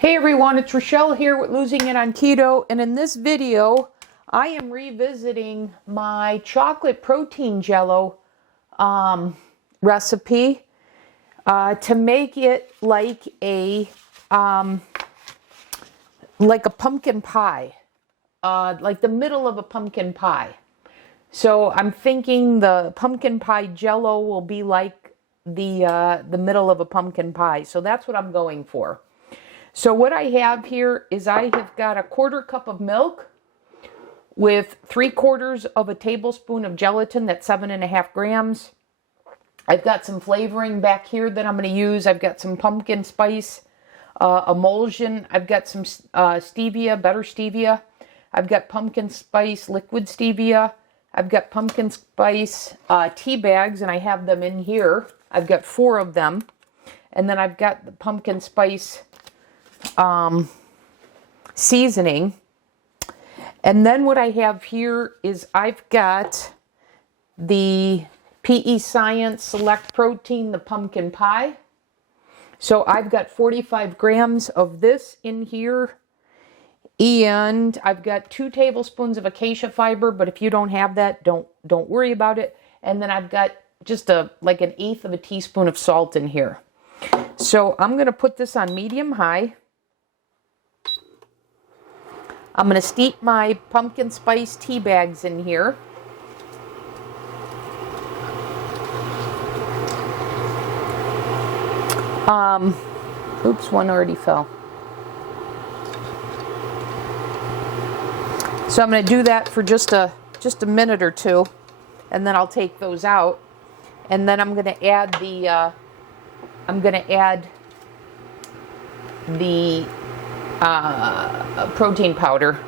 Hey everyone, it's Rochelle here with Losing It on Keto, and in this video I am revisiting my chocolate protein jello recipe to make it like a pumpkin pie, like the middle of a pumpkin pie. So I'm thinking the pumpkin pie jello will be like the middle of a pumpkin pie. So that's what I'm going for. So what I have here is I have got a 1/4 cup of milk with 3/4 of a tablespoon of gelatin, that's 7.5 grams. I've got some flavoring back here that I'm going to use. I've got some pumpkin spice emulsion. I've got some stevia, better stevia. I've got pumpkin spice liquid stevia. I've got pumpkin spice tea bags, and I have them in here. I've got 4 of them. And then I've got the pumpkin spice seasoning. And then what I have here is I've got the PE Science Select Protein, the pumpkin pie. So I've got 45 grams of this in here. And I've got 2 tablespoons of acacia fiber, but if you don't have that, don't worry about it. And then I've got just like 1/8 of a teaspoon of salt in here. So I'm going to put this on medium high. I'm going to steep my pumpkin spice tea bags in here. Oops, one already fell. So I'm going to do that for just a minute or two, and then I'll take those out, and then I'm going to add the protein powder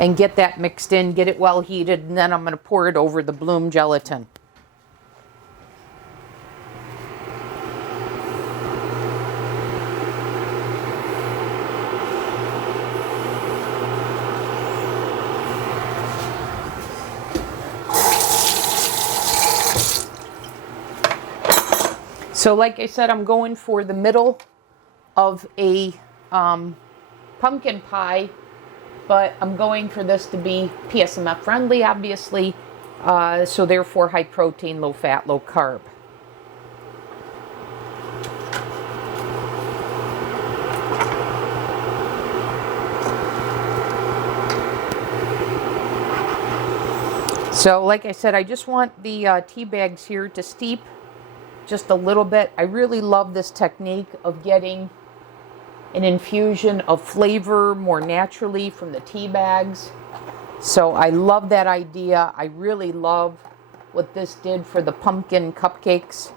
and get that mixed in, get it well heated, and then I'm going to pour it over the bloom gelatin. So like I said, I'm going for the middle of a pumpkin pie, but I'm going for this to be PSMF friendly, obviously, so therefore high protein, low fat, low carb. So like I said, I just want the tea bags here to steep just a little bit. I really love this technique of getting an infusion of flavor more naturally from the tea bags. So I love that idea. I really love what this did for the pumpkin cupcakes.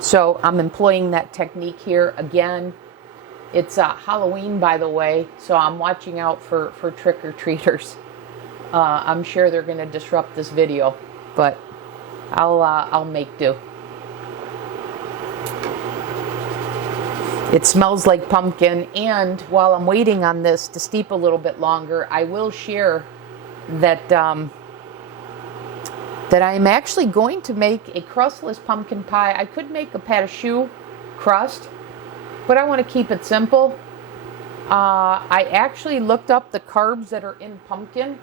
So I'm employing that technique here again. It's Halloween, by the way, so I'm watching out for trick-or-treaters. I'm sure they're going to disrupt this video, but I'll make do. It smells like pumpkin, and while I'm waiting on this to steep a little bit longer, I will share that that I'm actually going to make a crustless pumpkin pie. I could make a pâte à choux crust, but I want to keep it simple. I actually looked up the carbs that are in pumpkin,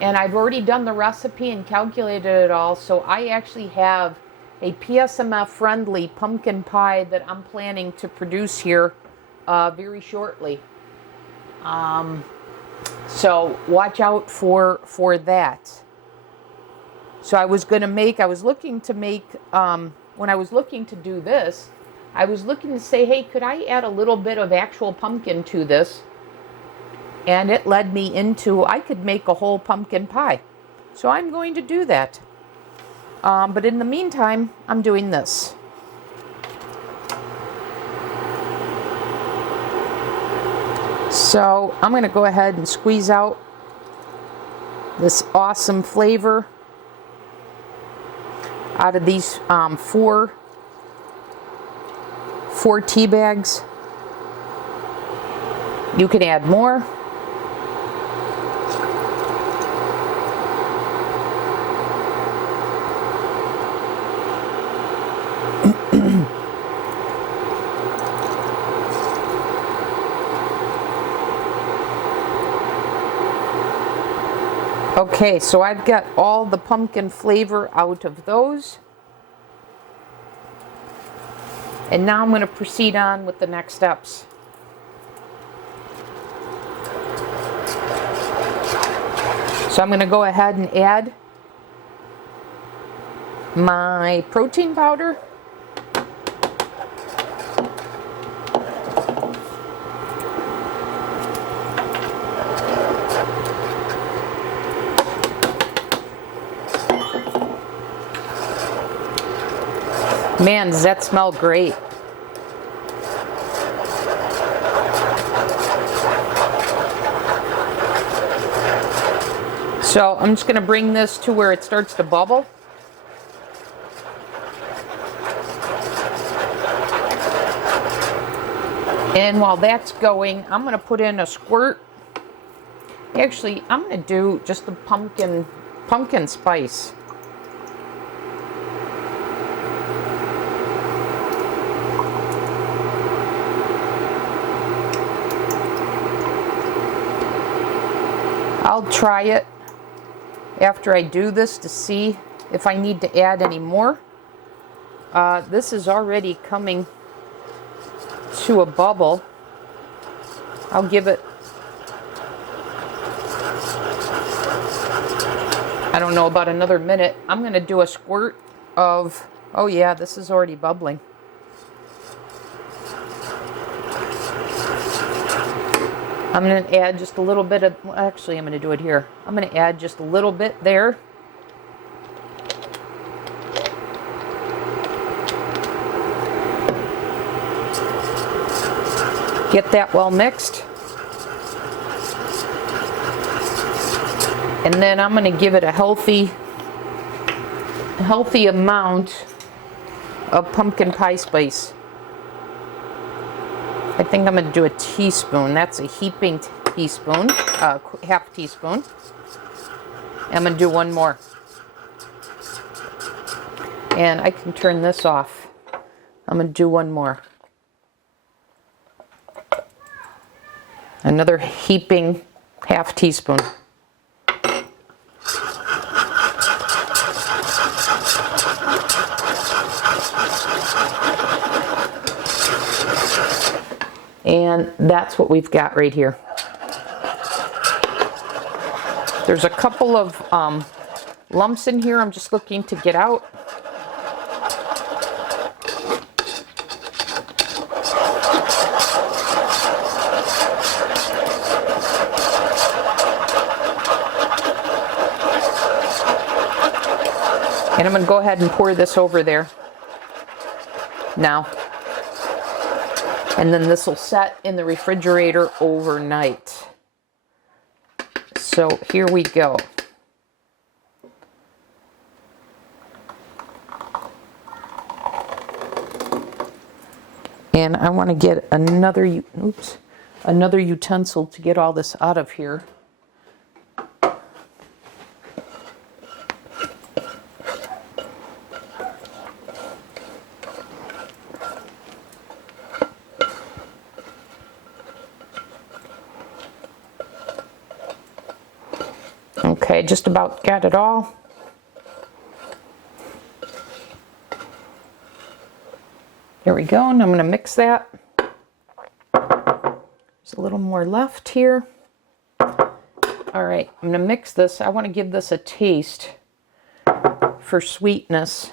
and I've already done the recipe and calculated it all, so I actually have a PSMF friendly pumpkin pie that I'm planning to produce here very shortly. So watch out for that. So I was looking to make, when I was looking to do this, I was looking to say, hey, could I add a little bit of actual pumpkin to this? And it led me into, I could make a whole pumpkin pie. So I'm going to do that. But in the meantime, I'm doing this. So I'm going to go ahead and squeeze out this awesome flavor out of these four tea bags. You can add more. Okay, so I've got all the pumpkin flavor out of those. And now I'm going to proceed on with the next steps. So I'm going to go ahead and add my protein powder. Man, does that smell great. So I'm just going to bring this to where it starts to bubble. And while that's going, I'm going to put in a squirt. Actually, I'm going to do just the pumpkin spice. I'll try it after I do this to see if I need to add any more. This is already coming to a bubble. I'll give it, I don't know, about another minute. I'm going to do a squirt of, oh yeah, this is already bubbling. I'm going to add just a little bit of, well, actually I'm going to do it here. I'm going to add just a little bit there. Get that well mixed. And then I'm going to give it a healthy amount of pumpkin pie spice. I think I'm going to do a teaspoon. That's a heaping teaspoon, half teaspoon. I'm going to do one more. And I can turn this off. I'm going to do one more. Another heaping half teaspoon. And that's what we've got right here. There's a couple of lumps in here I'm just looking to get out. And I'm going to go ahead and pour this over there now. And then this will set in the refrigerator overnight. So here we go. And I want to get another utensil to get all this out of here. Okay, just about got it all. There we go, and I'm going to mix that. There's a little more left here. All right, I'm going to mix this. I want to give this a taste for sweetness.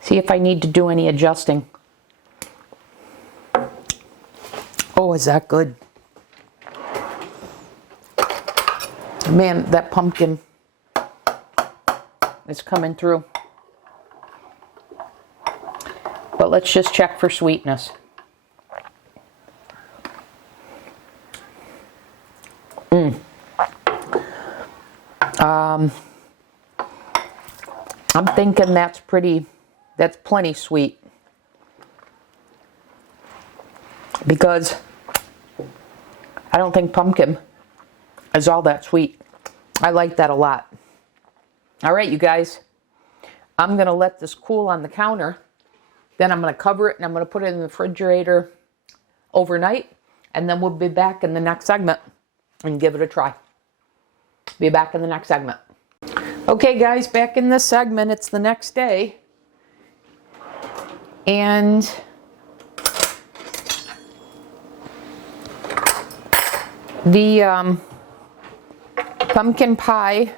See if I need to do any adjusting. Oh, is that good? Man, that pumpkin is coming through. But let's just check for sweetness. I'm thinking that's plenty sweet. Because I don't think pumpkin is all that sweet. I like that a lot. All right, you guys. I'm going to let this cool on the counter. Then I'm going to cover it and I'm going to put it in the refrigerator overnight. And then we'll be back in the next segment and give it a try. Be back in the next segment. Okay guys, back in this segment. It's the next day. And the pumpkin pie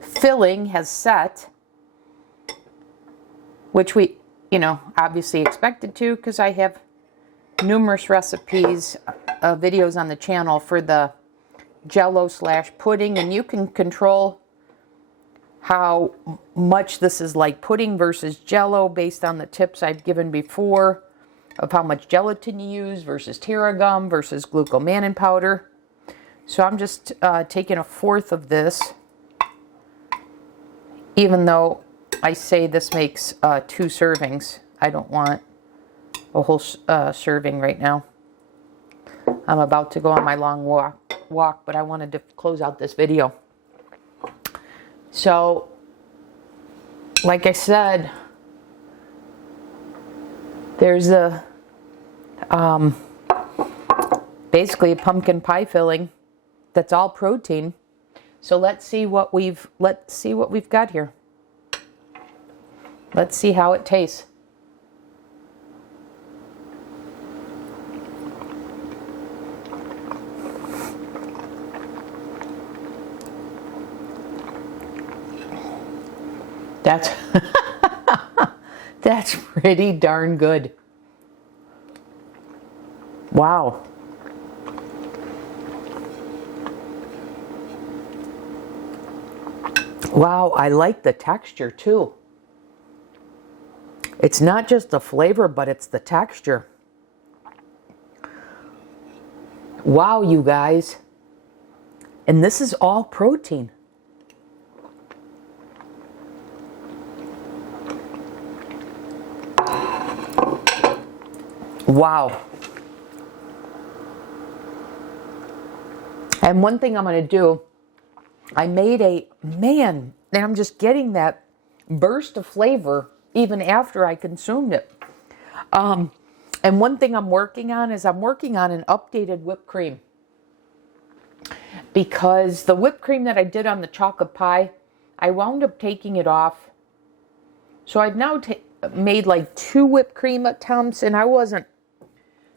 filling has set, which we, obviously expected to, because I have numerous recipes, videos on the channel for the Jello / pudding, and you can control how much this is like pudding versus Jello based on the tips I've given before of how much gelatin you use versus tarragon versus glucomannan powder. So I'm just taking 1/4 of this, even though I say this makes 2 servings. I don't want a whole serving right now. I'm about to go on my long walk, but I wanted to close out this video. So, like I said, there's basically a pumpkin pie filling that's all protein. So let's see what we've got here. Let's see how it tastes. That's pretty darn good. Wow. Wow, I like the texture too. It's not just the flavor, but it's the texture. Wow, you guys. And this is all protein. Wow. And one thing I'm going to do, I made and I'm just getting that burst of flavor even after I consumed it. And one thing I'm working on is I'm working on an updated whipped cream. Because the whipped cream that I did on the chocolate pie, I wound up taking it off. So I've now made like 2 whipped cream attempts, and I wasn't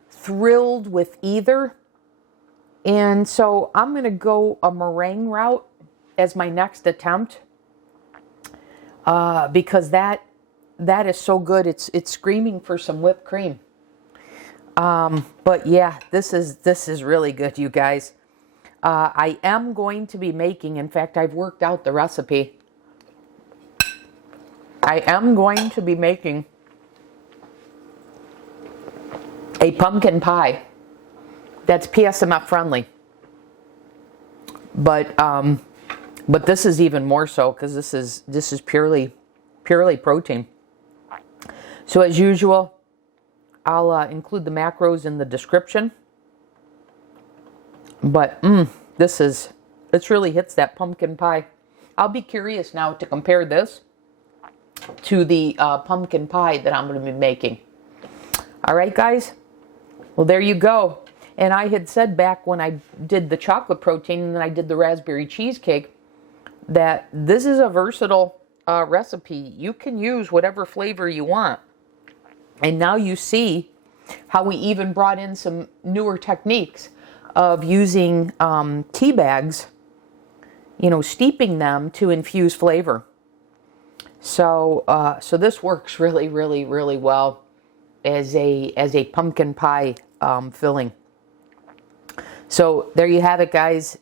thrilled with either. And so I'm going to go a meringue route as my next attempt, because that is so good. It's screaming for some whipped cream. But yeah, this is really good, you guys. I am going to be making, in fact, I've worked out the recipe. I am going to be making a pumpkin pie that's PSMF friendly. But this is even more so, because this is purely protein. So as usual, I'll include the macros in the description. But this really hits that pumpkin pie. I'll be curious now to compare this to the pumpkin pie that I'm going to be making. All right, guys. Well, there you go. And I had said back when I did the chocolate protein and then I did the raspberry cheesecake that this is a versatile recipe. You can use whatever flavor you want. And now you see how we even brought in some newer techniques of using tea bags, steeping them to infuse flavor. So this works really, really, really well as a pumpkin pie filling. So there you have it, guys.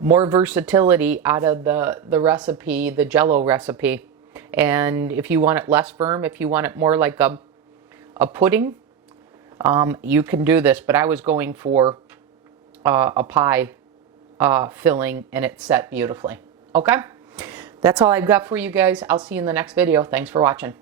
More versatility out of the recipe, the Jello recipe. And if you want it less firm, if you want it more like a pudding, you can do this. But I was going for a pie filling, and it's set beautifully. Okay? That's all I've got for you guys. I'll see you in the next video. Thanks for watching.